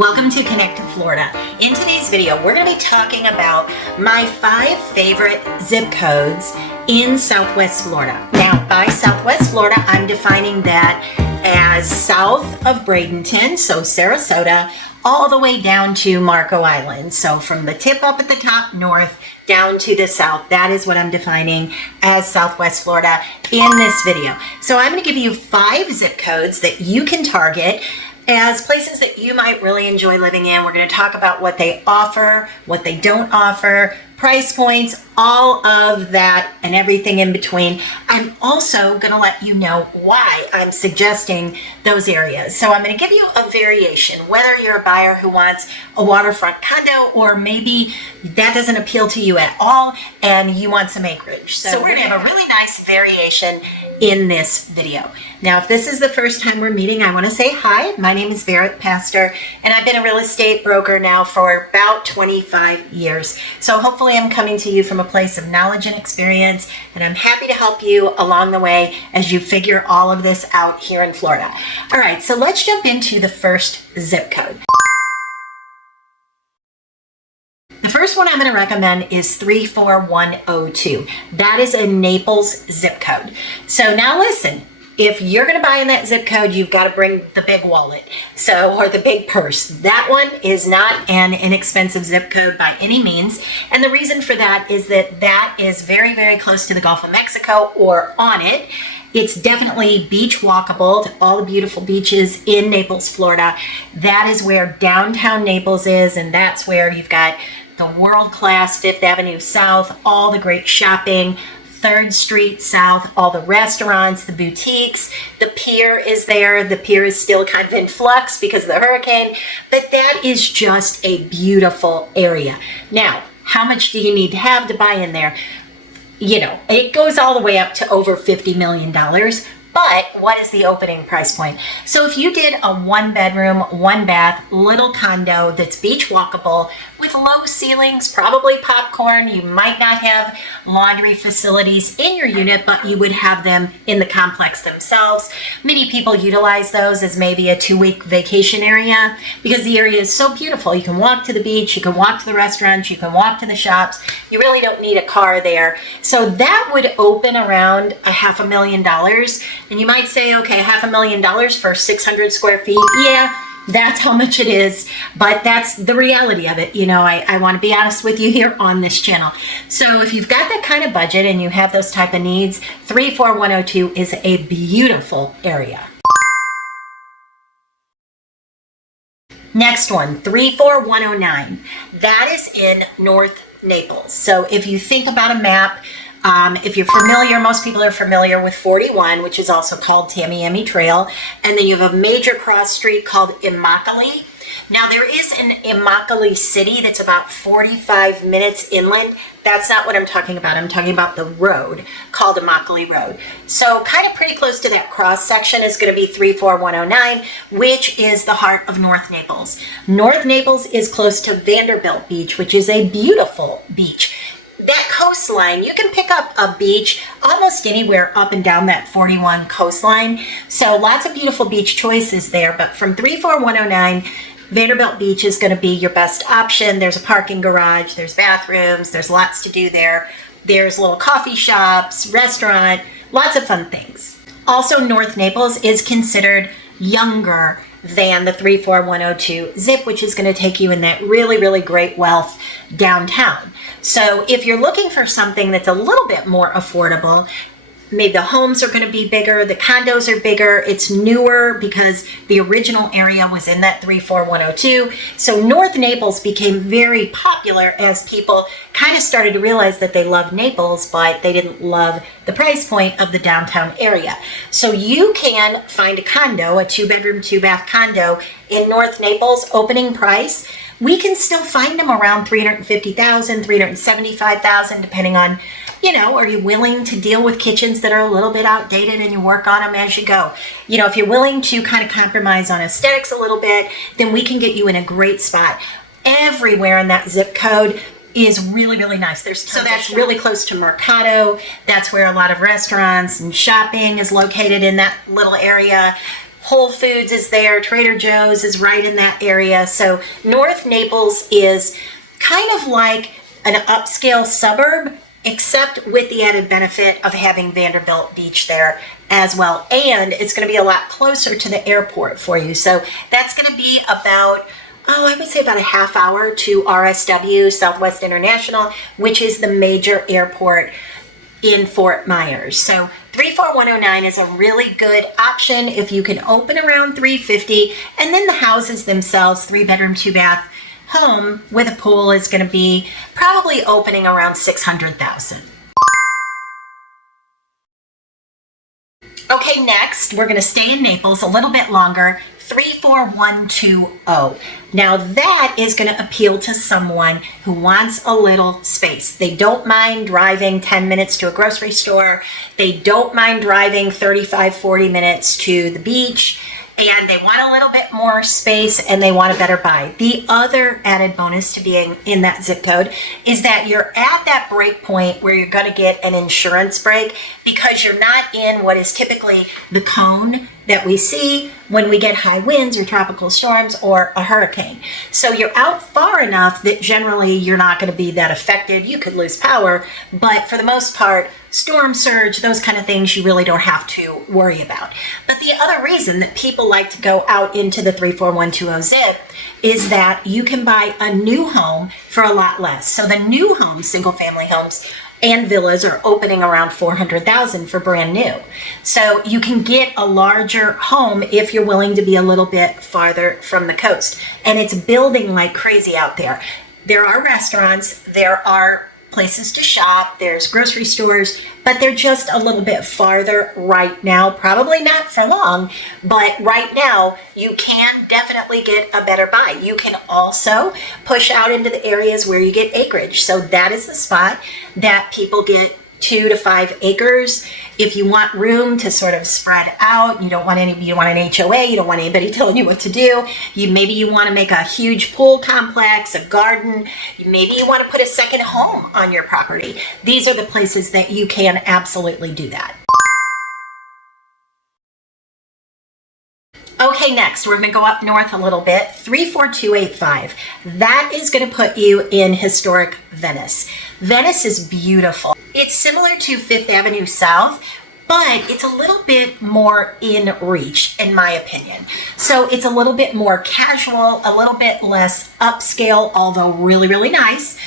Welcome to Connect to Florida. In today's video, we're going to be talking about my 5 favorite zip codes in Southwest Florida. Now, by Southwest Florida, I'm defining that as south of Bradenton, so Sarasota, all the way down to Marco Island. So from the tip up at the top north down to the south, that is what I'm defining as Southwest Florida in this video. So I'm going to give you 5 zip codes that you can target as places that you might really enjoy living in. We're going to talk about what they offer, what they don't offer, price points, all of that and everything in between. I'm also going to let you know why I'm suggesting those areas. So I'm going to give you a variation, whether you're a buyer who wants a waterfront condo or maybe that doesn't appeal to you at all and you want some acreage. So we're going to have a really nice variation in this video. Now, if this is the first time we're meeting, I want to say hi. My name is Barrett Pastor, and I've been a real estate broker now for about 25 years. So hopefully I'm coming to you from a place of knowledge and experience, and I'm happy to help you along the way as you figure all of this out here in Florida. All right, so let's jump into the first zip code. The first one I'm going to recommend is 34102. That is a Naples zip code. So now listen. If you're going to buy in that zip code, you've got to bring the big wallet, or the big purse. That one is not an inexpensive zip code by any means. And the reason for that is that is very, very close to the Gulf of Mexico or on it. It's definitely beach walkable to all the beautiful beaches in Naples, Florida. That is where downtown Naples is, and that's where you've got the world-class 5th Avenue South, all the great shopping, 3rd Street South, all the restaurants, the boutiques, the pier is there. The pier is still kind of in flux because of the hurricane, but that is just a beautiful area. Now, how much do you need to have to buy in there? You know, it goes all the way up to over $50 million. But what is the opening price point? So if you did a 1-bedroom, 1-bath, little condo that's beach walkable with low ceilings, probably popcorn, you might not have laundry facilities in your unit, but you would have them in the complex themselves. Many people utilize those as maybe a 2-week vacation area because the area is so beautiful. You can walk to the beach, you can walk to the restaurants, you can walk to the shops. You really don't need a car there. So that would open around $500,000. And you might say, okay, $500,000 for 600 square feet. Yeah, that's how much it is. But that's the reality of it. You know, I want to be honest with you here on this channel. So if you've got that kind of budget and you have those type of needs, 34102 is a beautiful area. Next one, 34109. That is in North Naples. So if you think about a map, if you're familiar, most people are familiar with 41, which is also called Tamiami Trail. And then you have a major cross street called Immokalee. Now there is an Immokalee city that's about 45 minutes inland. That's not what I'm talking about. I'm talking about the road called Immokalee Road. So kind of pretty close to that cross section is going to be 34109, which is the heart of North Naples. North Naples is close to Vanderbilt Beach, which is a beautiful beach. That coastline, you can pick up a beach almost anywhere up and down that 41 coastline. So lots of beautiful beach choices there. But from 34109, Vanderbilt Beach is going to be your best option. There's a parking garage, there's bathrooms, there's lots to do there. There's little coffee shops, restaurant, lots of fun things. Also, North Naples is considered younger than the 34102 zip, which is going to take you in that really, really great wealth downtown. So if you're looking for something that's a little bit more affordable, maybe the homes are going to be bigger, the condos are bigger, it's newer because the original area was in that 34102. So North Naples became very popular as people kind of started to realize that they loved Naples, but they didn't love the price point of the downtown area. So you can find a condo, a 2-bedroom, 2-bath condo in North Naples, opening price. We can still find them around $350,000, $375,000, depending on, you know, are you willing to deal with kitchens that are a little bit outdated and you work on them as you go? You know, if you're willing to kind of compromise on aesthetics a little bit, then we can get you in a great spot. Everywhere in that zip code is really, really nice. So that's really close to Mercado. That's where a lot of restaurants and shopping is located in that little area. Whole Foods is there. Trader Joe's is right in that area. So North Naples is kind of like an upscale suburb, except with the added benefit of having Vanderbilt Beach there as well. And it's going to be a lot closer to the airport for you. So that's going to be about, I would say about a half hour to RSW, Southwest International, which is the major airport in Fort Myers. So 34109 is a really good option if you can open around 350. And then the houses themselves, 3-bedroom, 2-bath home with a pool, is going to be probably opening around 600,000. Okay, next we're going to stay in Naples a little bit longer. 34120. Now that is going to appeal to someone who wants a little space. They don't mind driving 10 minutes to a grocery store. They don't mind driving 35-40 minutes to the beach. And they want a little bit more space, and they want a better buy. The other added bonus to being in that zip code is that you're at that break point where you're going to get an insurance break, because you're not in what is typically the cone that we see when we get high winds or tropical storms or a hurricane. So you're out far enough that generally you're not going to be that affected. You could lose power, but for the most part, storm surge, those kind of things, you really don't have to worry about. But the other reason that people like to go out into the 34120 zip is that you can buy a new home for a lot less. So the new homes, single family homes and villas, are opening around 400,000 for brand new. So you can get a larger home if you're willing to be a little bit farther from the coast. And it's building like crazy out there. There are restaurants, there are places to shop, there's grocery stores, but they're just a little bit farther right now. Probably not for long, but right now you can definitely get a better buy. You can also push out into the areas where you get acreage. So that is the spot that people get 2 to 5 acres. If you want room to sort of spread out, you want an HOA, you don't want anybody telling you what to do. Maybe you want to make a huge pool complex, a garden. Maybe you want to put a second home on your property. These are the places that you can absolutely do that. Okay, next we're going to go up north a little bit. 34285. That is going to put you in historic Venice. Venice is beautiful. It's similar to Fifth Avenue South, but it's a little bit more in reach, in my opinion. So it's a little bit more casual, a little bit less upscale, although really, really nice,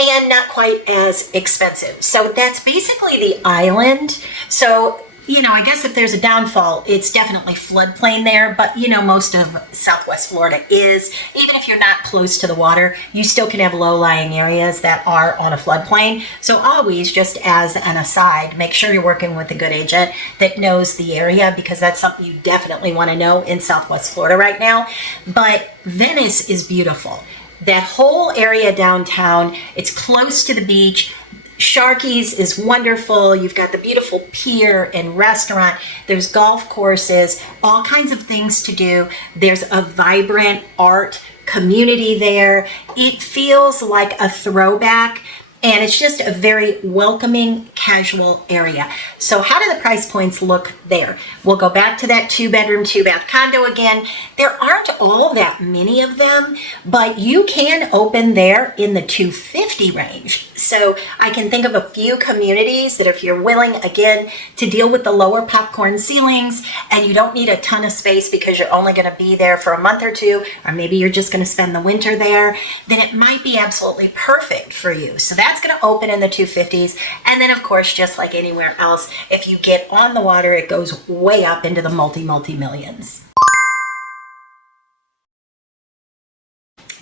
and not quite as expensive. So that's basically the island. So I guess if there's a downfall, it's definitely floodplain there, but most of Southwest Florida is. Even if you're not close to the water, you still can have low-lying areas that are on a floodplain. So always, just as an aside, make sure you're working with a good agent that knows the area, because that's something you definitely want to know in Southwest Florida right now. But Venice is beautiful. That whole area downtown, it's close to the beach. Sharky's is wonderful. You've got the beautiful pier and restaurant. There's golf courses, all kinds of things to do. There's a vibrant art community there. It feels like a throwback, and it's just a very welcoming, casual area. So how do the price points look there? We'll go back to that 2-bedroom, 2-bath condo again. There aren't all that many of them, but you can open there in the 250 range. So I can think of a few communities that if you're willing, again, to deal with the lower popcorn ceilings, and you don't need a ton of space because you're only going to be there for a month or two, or maybe you're just going to spend the winter there, then it might be absolutely perfect for you. So that's going to open in the 250s. And then, of course, just like anywhere else, if you get on the water, it goes way up into the multi-millions.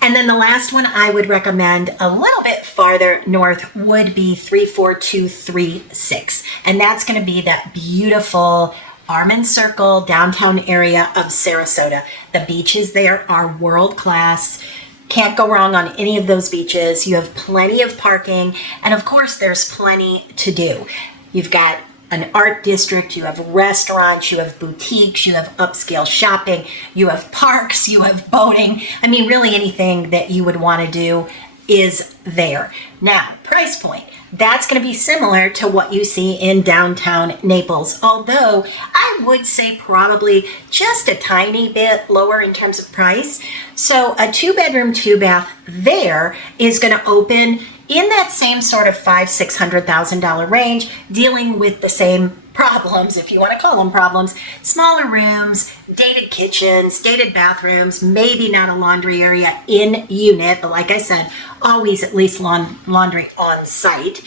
And then the last one I would recommend a little bit farther north would be 34236. And that's going to be that beautiful Arm Circle downtown area of Sarasota. The beaches there are world class. Can't go wrong on any of those beaches. You have plenty of parking. And of course, there's plenty to do. You've got an art district, you have restaurants, you have boutiques, you have upscale shopping, you have parks, you have boating. I mean, really anything that you would want to do is there. Now, price point. That's going to be similar to what you see in downtown Naples, although I would say probably just a tiny bit lower in terms of price. So a 2-bedroom, 2-bath there is going to open in that same sort of $500,000-$600,000 range, dealing with the same problems, if you want to call them problems: smaller rooms, dated kitchens, dated bathrooms, maybe not a laundry area in unit, but like I said, always at least laundry on site.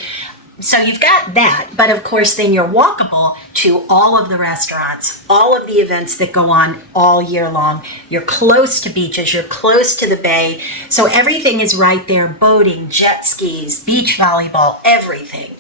So you've got that, but of course then you're walkable to all of the restaurants, all of the events that go on all year long. You're close to beaches, you're close to the bay, so everything is right there: boating, jet skis, beach volleyball, everything.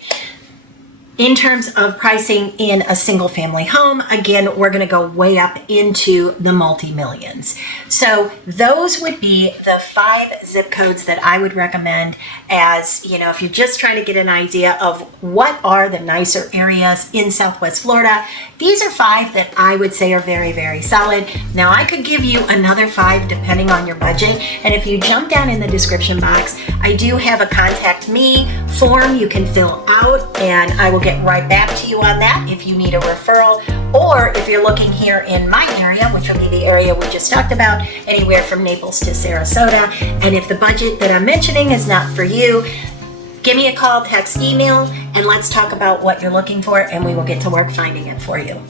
In terms of pricing in a single family home, again, we're going to go way up into the multi-millions. So those would be the 5 zip codes that I would recommend as, if you're just trying to get an idea of what are the nicer areas in Southwest Florida. These are 5 that I would say are very, very solid. Now, I could give you another 5 depending on your budget. And if you jump down in the description box, I do have a contact me form you can fill out, and I will get right back to you on that if you need a referral, or if you're looking here in my area, which will be the area we just talked about, anywhere from Naples to Sarasota. And if the budget that I'm mentioning is not for you, give me a call, text, email, and let's talk about what you're looking for, and we will get to work finding it for you.